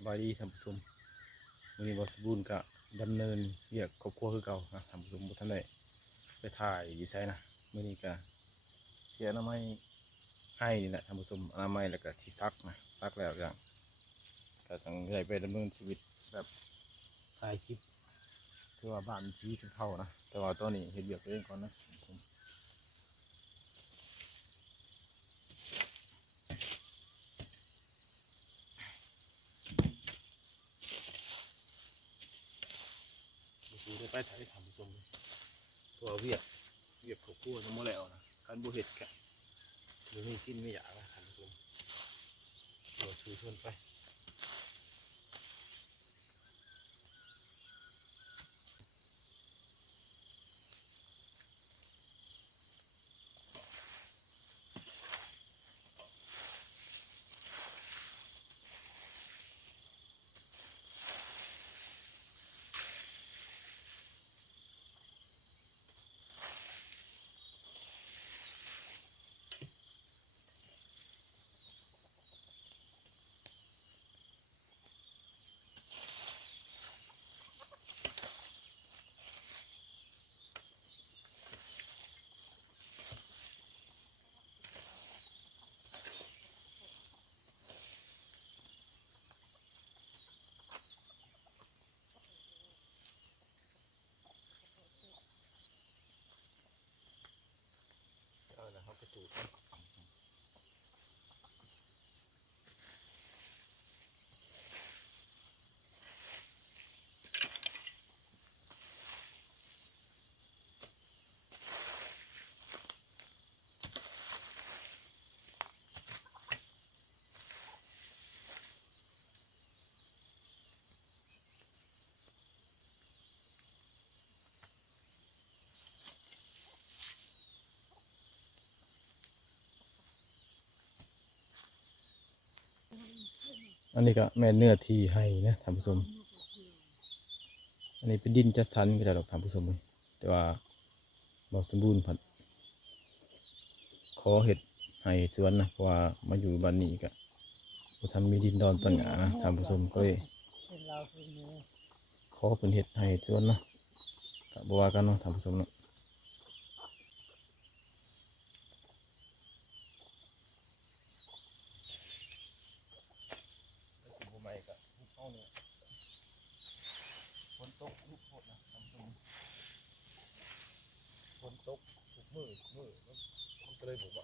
สบายดีท่านผู้ชมวันนี้บอสบูนกะดำเนินเรียกครอบครัวคือเก่านะท่านผู้ชมบุท่านได้ไปถ่ายดีไซน์นะวันนี้กะเสียน้ำไม้ให้นี่แหละท่านผู้ชมน้ำไม้แล้วก็ที่ซักนะซักแล้วอย่างก็ต้องได้ไปดำเนินชีวิตแบบถ่ายคลิปคือว่าบ้านชีวิตเท่านะแต่ว่าตอนนี้เห็นเบียกเองก่อนนะผมดูได้ไปถ่ายท่านผู้ชมตัวเวียกครอบครัวทั้งหมดแล้วนะการบุเห็ดแกะหรือไม่กินไม่อยากนะท่านผู้ชมเราชูชวนไปนะครับกระตูดอันนี้ก็แม่เนื้อที่ให้นะท่านผู้ชมอันนี้เป็นดินจัดสรรก็ได้หรอกท่านผู้ชมเลยแต่ว่าบอสมบูรณ์ผัดขอเห็ดให้สวนนะเพราะว่ามาอยู่บ้านนี้ก็บ่ทันมีดินดอนต้นหญ้านะท่านผู้ชมก็เลยขอเป็นเห็ดให้สวนนะก็บ่ว่ากันเนาะท่านผู้ชมเนาะฝนตกลุกโหดนะท่านผู้ชมฝนตกทุกมือมันก็เลยบ่ไหว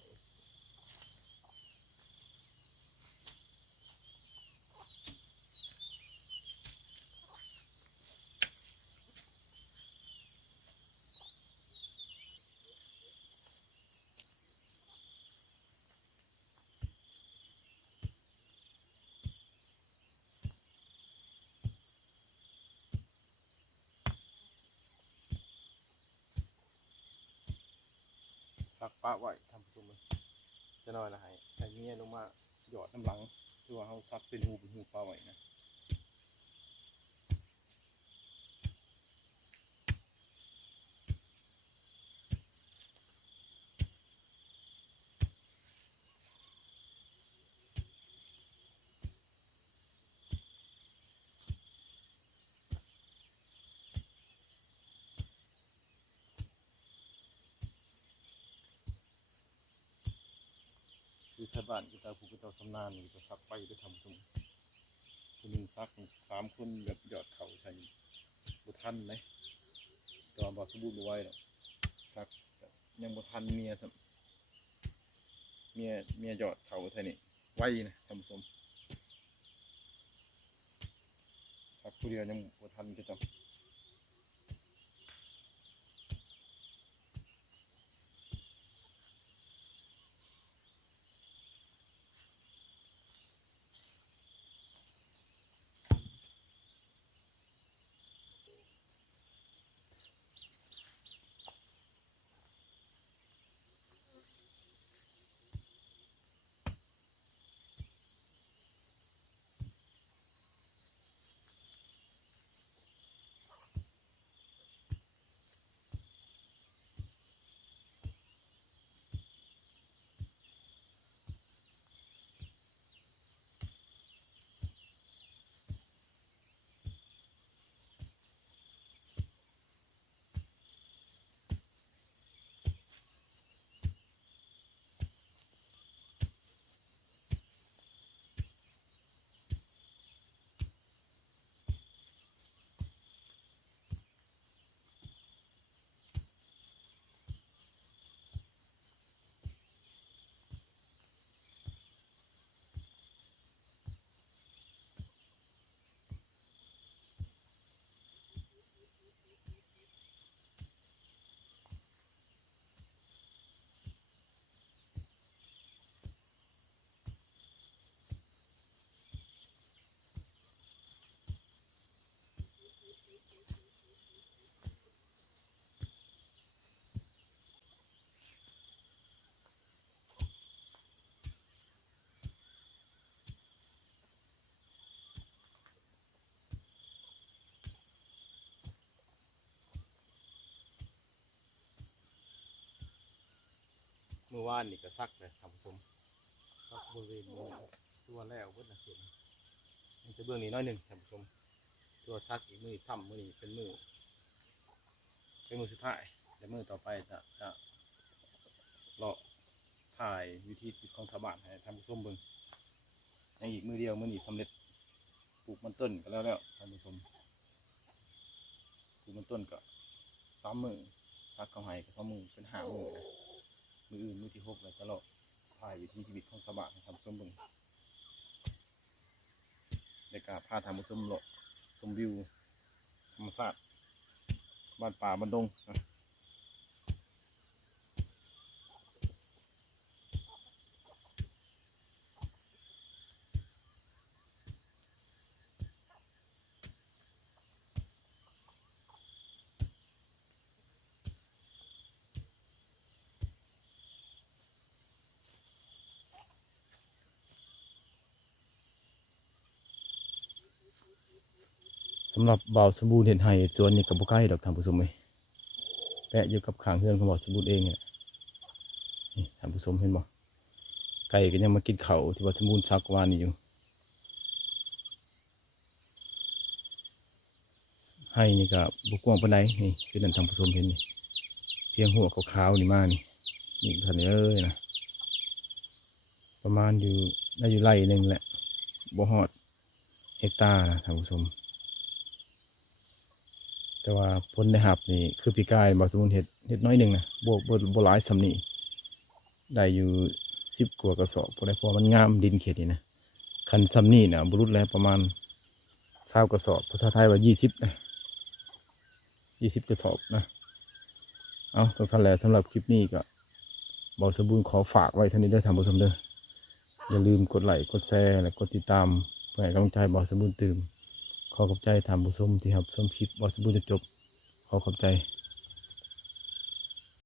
ซักปะไว้ท่านผู้ชมเลยจะน้อยละให้เมียลงมาหยอดน้ำหลังคือว่าเขาซักเป็นหูปลาไว้นะคือชาวบ้านก็จะผู้ก็จะชำนาญก็จะซักไปด้วยทำตรงคนหนึ่งซัก3 คนแบบหยอดเข่าใส่บุทันเลยตอนบอกสมบูรณ์ไว้หรอกซักยังบุทันเมียสัมเมียหยอดเข่าใส่นี่ไว้นะท่านผู้ชมซักผู้เดียวยังบุทันก็จะ มื่อวานนี่ก็ซักเลยท่านผู้ชมซักบริเวณนี้ตัวแล้วเบิดนะเห็นมันจะเบื้องนี้น้อยหนึ่งท่านผู้ชมตัวซักอีกมือซ้ำมือนี้เป็นมือสุดท้ายแต่มือต่อไปจะเลาะถ่ายวิธีชีวิตของชาวบ้านให้ท่านผู้ชมเบิ่งในอีกมือเดียวมือนี้สำเร็จปลูกมันต้นก็แล้วท่านผู้ชมปลูกมันต้นก็3 มือซักเขาให้ก็2 มือเป็น5 มือนะมืออื่นมือที่6แล้วจะเลาะถ่ายวิถีชีวิตของชาวบ้านให้ท่านผู้ชมเบิ่งในการพาท่านผู้ชมเลาะชมวิวธรรมชาติบ้านป่าบ้านดงนะสำหรับบ่าวสมบูรณ์เห็นไห้สวนนี่กับบุกไก่ดอกท่านผู้ชมเลยแปะอยู่กับข้างเฮือนของบ่าวสมบูรณ์เองเนี่ยนี่ท่านผู้ชมเห็นบ่ไก่ก็ยังมากินเขาที่บ่าวสมบูรณ์ซักวานนี่อยู่ไห้นี่ก็บุกกว้างปานใดนี่คือนั่นท่านผู้ชมเห็นนี่เพียงหัวขาวๆนี่มานี่ท่านเอ้ยนะประมาณอยู่ได้อยู่ไร่หนึ่งแหละบ่ฮอดเฮกตาร์นะท่านผู้ชมแต่ว่าผลในหับนี่คือปีกายบ่าวสมบูรณ์เห็ดน้อยหนึ่งนะบวหลายสำนีได้อยู่10 กว่ากระสอบเพราะมันงามดินเขตนี่นะคันสำนีนะบรุษแล้วประมาณ20 กระสอบภาษาไทยว่า20 นะ20 กระสอบนะเอาสักสันแหละสำหรับคลิปนี้ก็บ่าวสมบูรณ์ขอฝากไว้เท่านี้ด้วยท่านผู้ชมเด้ออย่าลืมกดไลค์กดแชร์และกดติดตามเพื่อให้กำลังใจบ่าวสมบูรณ์ตื่มขอขอบใจท่านผู้ชมที่รับชมคลิปบ่าวสมบูรณ์จนจบขอขอบใจ